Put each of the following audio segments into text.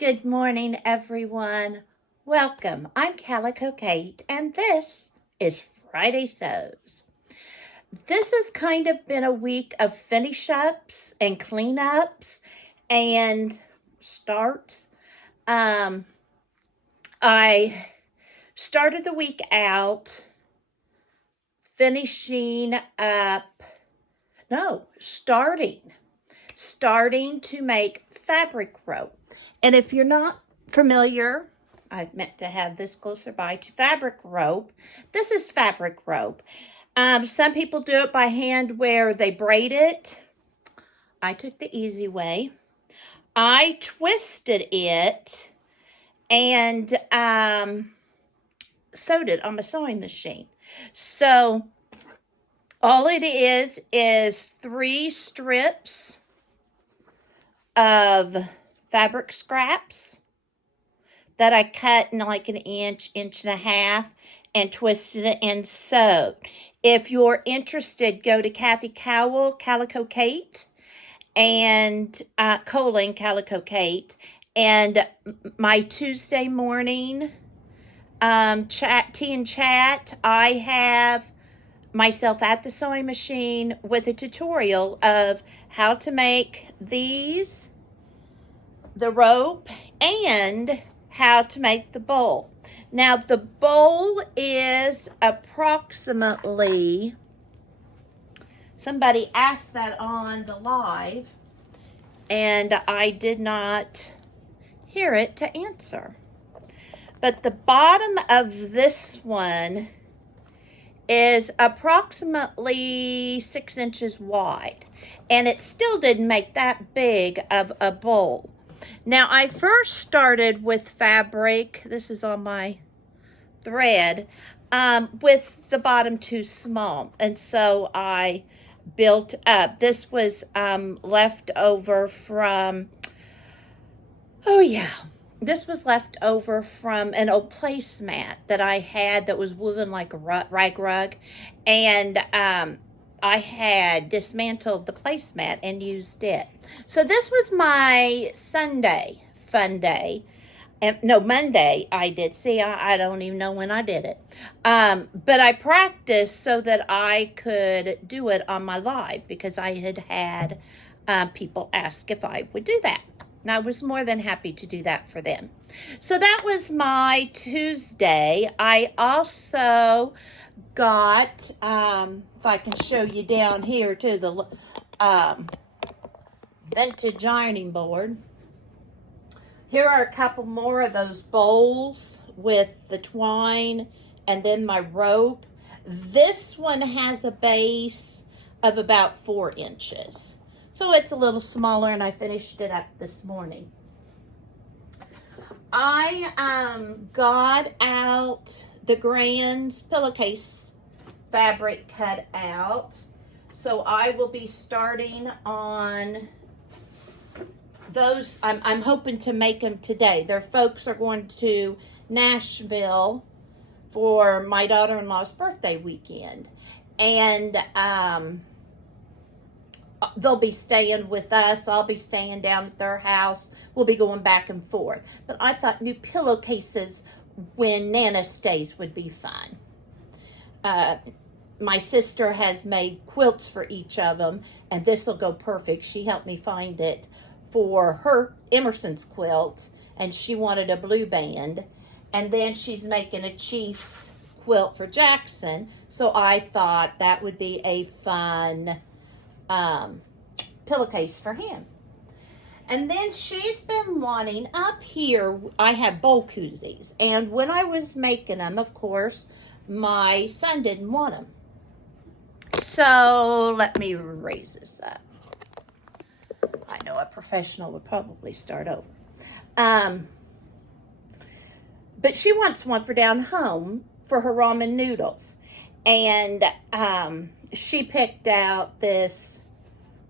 Good morning, everyone. Welcome. I'm Calico Kate, and this is Friday Sews. This has kind of been a week of finish ups and cleanups and starts. I started the week out starting to make fabric rope. And if you're not familiar, I meant to have this closer by to fabric rope. This is fabric rope. Some people do it by hand where they braid it. I took the easy way. I twisted it and sewed it on my sewing machine. So all it is 3 strips of fabric scraps that I cut in like an inch and a half and twisted it and sewed. If you're interested, go to Kathy Cowell, Calico Kate, and Colin, Calico Kate, and my Tuesday morning tea and chat, I have myself at the sewing machine with a tutorial of how to make these, the rope, and how to make the bowl. Now the bowl is approximately, somebody asked that on the live and I did not hear it to answer. But the bottom of this one is approximately 6 inches wide, and it still didn't make that big of a bowl. Now I first started with fabric, this is on my thread, with the bottom too small, and so I built up. This was left over from, this was left over from an old placemat that I had that was woven like a rag rug. And I had dismantled the placemat and used it. So this was my Sunday fun day. Monday I did. See, I don't even know when I did it. But I practiced so that I could do it on my live because I had people ask if I would do that. And I was more than happy to do that for them. So that was my Tuesday. I also got, if I can show you down here too, the vintage ironing board. Here are a couple more of those bowls with the twine and then my rope. This one has a base of about 4 inches. So it's a little smaller, and I finished it up this morning. I got out the Grand pillowcase fabric cut out. So I will be starting on those. I'm hoping to make them today. Their folks are going to Nashville for my daughter-in-law's birthday weekend. And they'll be staying with us. I'll be staying down at their house. We'll be going back and forth. But I thought new pillowcases when Nana stays would be fun. My sister has made quilts for each of them, and this will go perfect. She helped me find it for her Emerson's quilt, and she wanted a blue band. And then she's making a Chief's quilt for Jackson, so I thought that would be a fun pillowcase for him. And then she's been wanting, up here I have bowl koozies, and when I was making them, of course, my son didn't want them. So let me raise this up. I know a professional would probably start over. But she wants one for down home for her ramen noodles. And she picked out this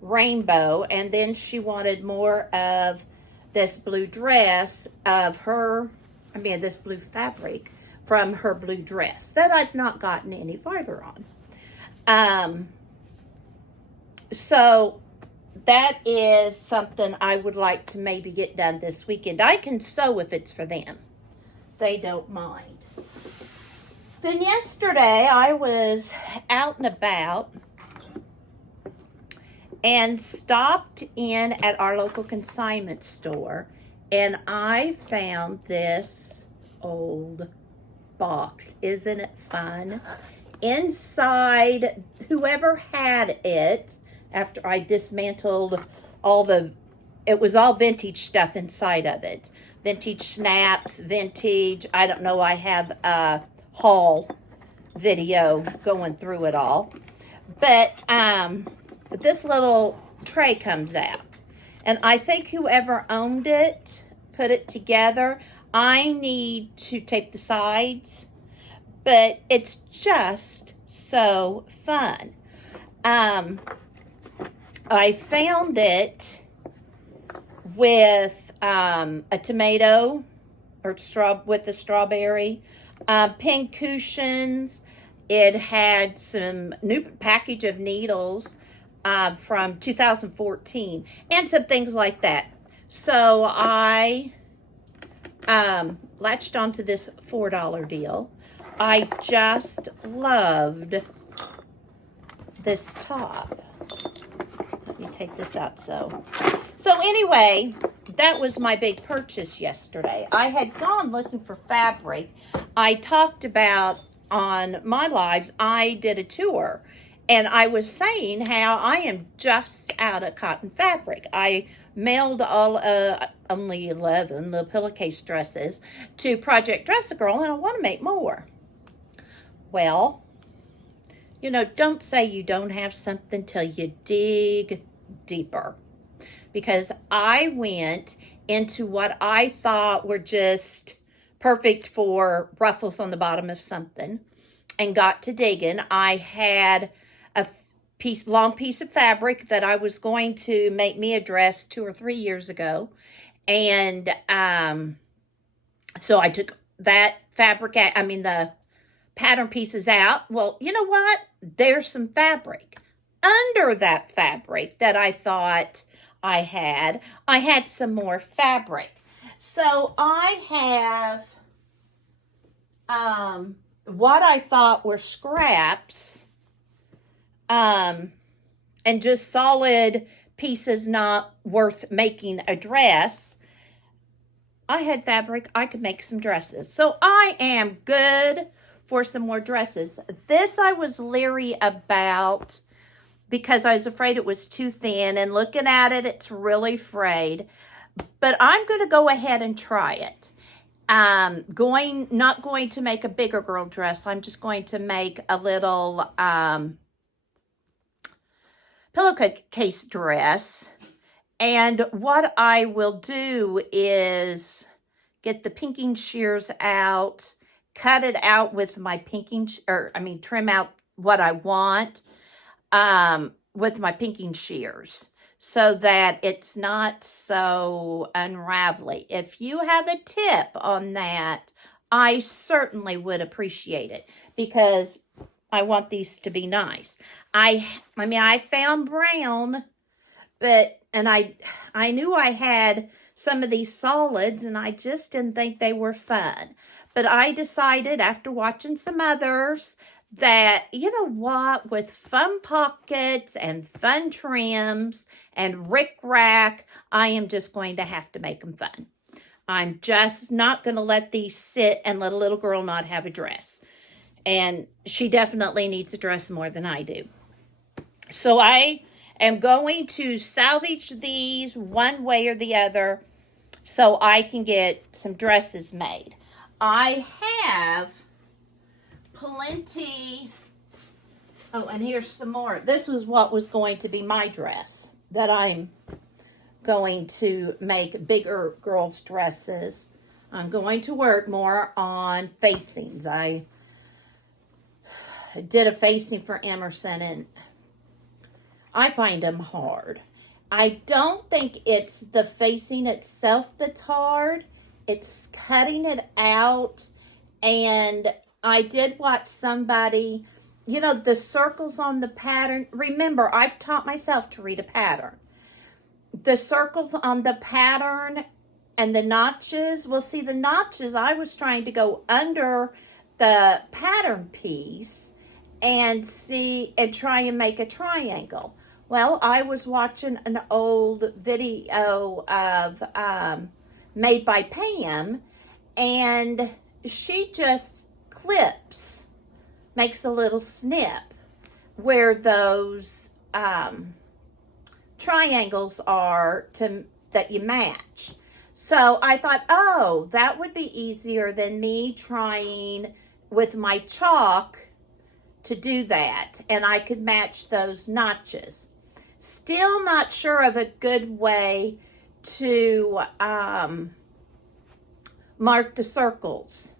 rainbow, and then she wanted more of this blue dress of her, this blue fabric from her blue dress that I've not gotten any farther on. So that is something I would like to maybe get done this weekend. I can sew if it's for them. They don't mind. Then yesterday I was out and about and stopped in at our local consignment store, and I found this old box. Isn't it fun? Inside, whoever had it, after I dismantled it was all vintage stuff inside of it. Vintage snaps, vintage, I don't know, I have a haul video going through it all. But this little tray comes out. And I think whoever owned it put it together. I need to tape the sides, but it's just so fun. I found it with a tomato or with a strawberry, pink cushions. It had some new package of needles from 2014 and some things like that. So I latched onto this $4 deal. I just loved this top. Let me take this out. So anyway, that was my big purchase yesterday. I had gone looking for fabric. I talked about on my lives, I did a tour, and I was saying how I am just out of cotton fabric. I mailed only 11 the pillowcase dresses to Project Dress a Girl, and I want to make more. Well, you know, don't say you don't have something till you dig deeper. Because I went into what I thought were just perfect for ruffles on the bottom of something and got to digging. I had a long piece of fabric that I was going to make me a dress 2 or 3 years ago. And so I took that fabric, the pattern pieces out. Well, you know what? There's some fabric under that fabric that I thought I had some more fabric. So I have what I thought were scraps and just solid pieces not worth making a dress. I had fabric. I could make some dresses. So I am good for some more dresses. This I was leery about because I was afraid it was too thin, and looking at it, it's really frayed. But I'm going to go ahead and try it. Not going to make a bigger girl dress. I'm just going to make a little pillowcase dress. And what I will do is get the pinking shears out, cut it out with my trim out what I want with my pinking shears so that it's not so unravelly. If you have a tip on that, I certainly would appreciate it because I want these to be nice. I found brown, and I knew I had some of these solids, and I just didn't think they were fun. But I decided after watching some others that, you know what, with fun pockets and fun trims and rickrack, I am just going to have to make them fun. I'm just not going to let these sit and let a little girl not have a dress. And she definitely needs a dress more than I do. So I am going to salvage these one way or the other so I can get some dresses made. I have plenty. Oh, and here's some more. This was what was going to be my dress that I'm going to make bigger girls' dresses. I'm going to work more on facings. I did a facing for Emerson, and I find them hard. I don't think it's the facing itself that's hard. It's cutting it out. And I did watch somebody, the circles on the pattern. Remember, I've taught myself to read a pattern. the circles on the pattern and the notches, well, see, the notches, I was trying to go under the pattern piece and try and make a triangle. Well, I was watching an old video of Made by Pam, and she just makes a little snip where those triangles are that you match. So I thought, oh, that would be easier than me trying with my chalk to do that, and I could match those notches. Still not sure of a good way to mark the circles.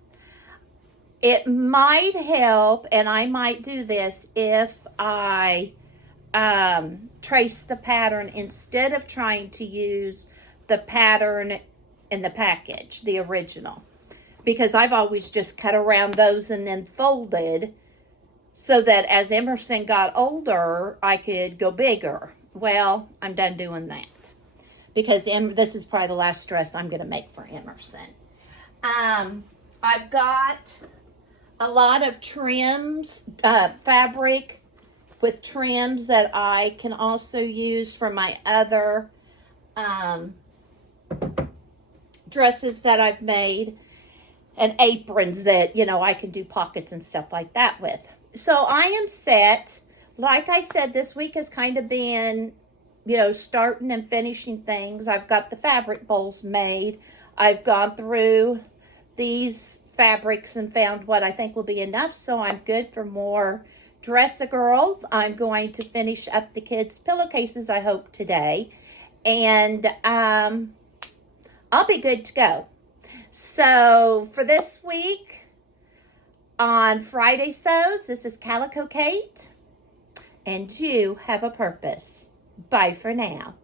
It might help, and I might do this if I trace the pattern instead of trying to use the pattern in the package, the original, because I've always just cut around those and then folded so that as Emerson got older, I could go bigger. Well, I'm done doing that because this is probably the last dress I'm going to make for Emerson. I've got a lot of trims, fabric with trims that I can also use for my other dresses that I've made, and aprons that, I can do pockets and stuff like that with. So I am set. Like I said, this week has kind of been, starting and finishing things. I've got the fabric bowls made. I've gone through these fabrics and found what I think will be enough, so I'm good for more dress-a-girls. I'm going to finish up the kids' pillowcases, I hope, today, and I'll be good to go. So for this week on Friday Sews, this is Calico Kate, and you have a purpose. Bye for now.